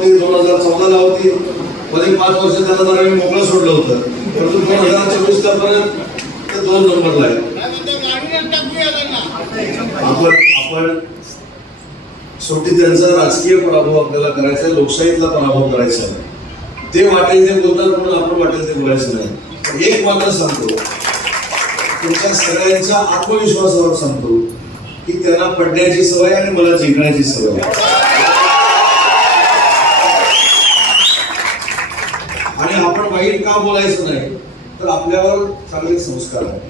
2014 ला होती, मध्ये 5 वर्ष त्यांना जरा मोकळं सोडलं होतं, परंतु 2024 ला परत ते 2 नंबरला आहे. आपण शेवटी त्यांचा राजकीय पराभव आपल्याला करायचा आहे, लोकशाहीतला पराभव करायचा आहे. ते वाटेल ते बोलतात म्हणून आपण वाटेल ते बोलायचं नाही. एक मात्र सांगतो, तुमच्या सगळ्यांच्या आत्मविश्वासावर सांगतो की त्यांना पडण्याची सवय आणि मला जिंकण्याची सवय. आणि आपण वाईट का बोलायचं नाही, तर आपल्यावर चांगले संस्कार आहेत,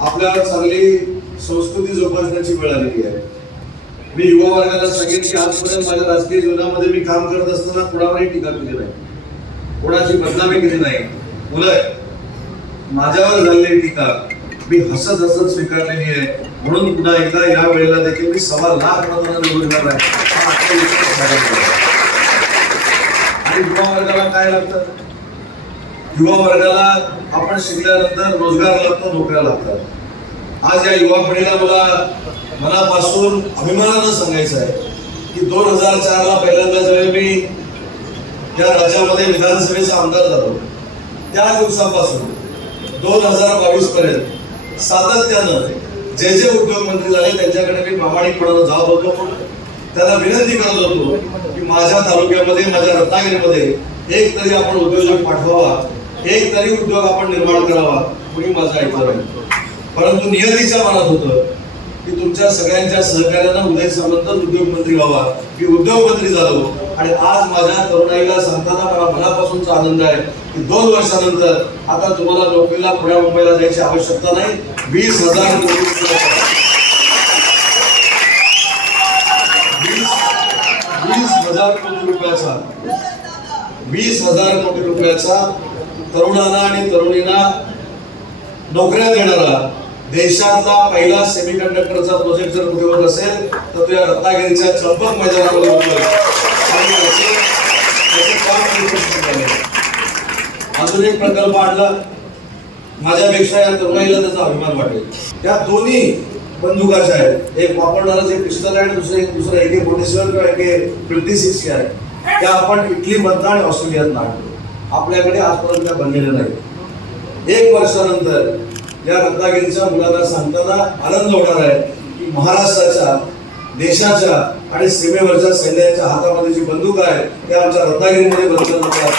आपल्यावर चांगली संस्कृती जोपासण्याची वेळ आलेली आहे. मी युवा वर्गाला सांगेन की आजपर्यंत माझ्या राजकीय जीवनामध्ये मी काम करत असताना कोणावरही टीका केली नाही, कोणाची बदनामी केली नाही. उलट माझ्यावर झालेली टीका मी हसत हसत स्वीकारलेली आहे. म्हणून पुन्हा एकदा या वेळेला देखील मी 1.25 लाख मतांना निवडून येणार आहे. आणि युवा वर्गाला काय लागतं? युवा वर्गाला आपण शिकल्यानंतर रोजगार लागतो, नोकऱ्या लागतात. आज या युवा पिढीला मला मनापासून अभिमानानं सांगायचं आहे की 2004 ला पहिल्यांदा जेव्हा मी या राज्यामध्ये विधानसभेचा आमदार झालो, त्या दिवसापासून 2022 पर्यंत सातत्यानं जे उद्योगमंत्री झाले त्यांच्याकडे मी प्रामाणिकपणानं जात होतो, त्यांना विनंती करत होतो की माझ्या तालुक्यामध्ये, माझ्या रत्नागिरीमध्ये एक तरी आपण उद्योजक पाठवावा, एक तरी उद्योग आपण निर्माण करावा. कुणी माझं ऐकलं नाही. परंतु नियतीच्या मनात होतं की तुमच्या सगळ्यांच्या सहकार्यानं उदय सामंत उद्योगमंत्री व्हावा. मी उद्योगमंत्री झालो आणि आज माझ्या तरुणाईला सांगताना मला मनापासूनचा आनंद आहे की 2 वर्षानंतर आता तुम्हाला नोकरीला पुण्या मुंबईला जायची आवश्यकता नाही. 20,000 कोटी रुपयाचा 20,000 कोटी रुपयाचा तरुणांना आणि तरुणींना नोकऱ्या देणारा देशातला पहिला सेमीकंडक्टरचा प्रोजेक्ट जर कुठे होत असेल तर तो या रत्नागिरीच्या चंपक मैदानामध्ये होतोय. अजून एक प्रकल्प आणला, माझ्यापेक्षा या तरुणाईला त्याचा अभिमान वाटेल. त्या दोन्ही बंदुकाच्या आहेत, एक वापरणारच एक पिस्टल आहे, दुसरा AK-47 किंवा AK-56 आहे. त्या आपण इटलीमधनं आणि ऑस्ट्रेलियातनं आणतो. आपल्याकडे आजपर्यंत त्या बनलेल्या नाही. 1 वर्षानंतर या रत्नागिरीच्या मुलांना सांगताना आनंद होणार आहे की महाराष्ट्राच्या, देशाच्या आणि सीमेवरच्या सैन्याच्या हातामध्ये जी बंदूक आहे त्या आमच्या रत्नागिरीमध्ये बनवल्या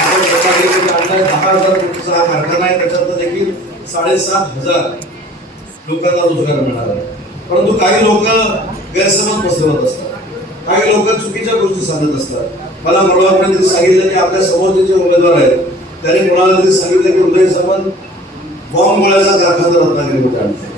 आपण रत्नागिरीमध्ये आणलाय. 10,000 कोटीचा हा कारखाना आहे, त्याच्यात देखील 7,500 लोकांना रोजगार मिळणार आहे. परंतु काही लोक गैरसमज पसरवत असतात, काही लोक चुकीच्या गोष्टी सांगत असतात. मला परवापर्यंत सांगितलं की आपल्या समोरचे जे उमेदवार आहेत त्यांनी कोणाला तरी सांगितलं की उदय सामंत बॉम्ब गोळ्याचा कारखाना रत्नागिरीमध्ये आणतो.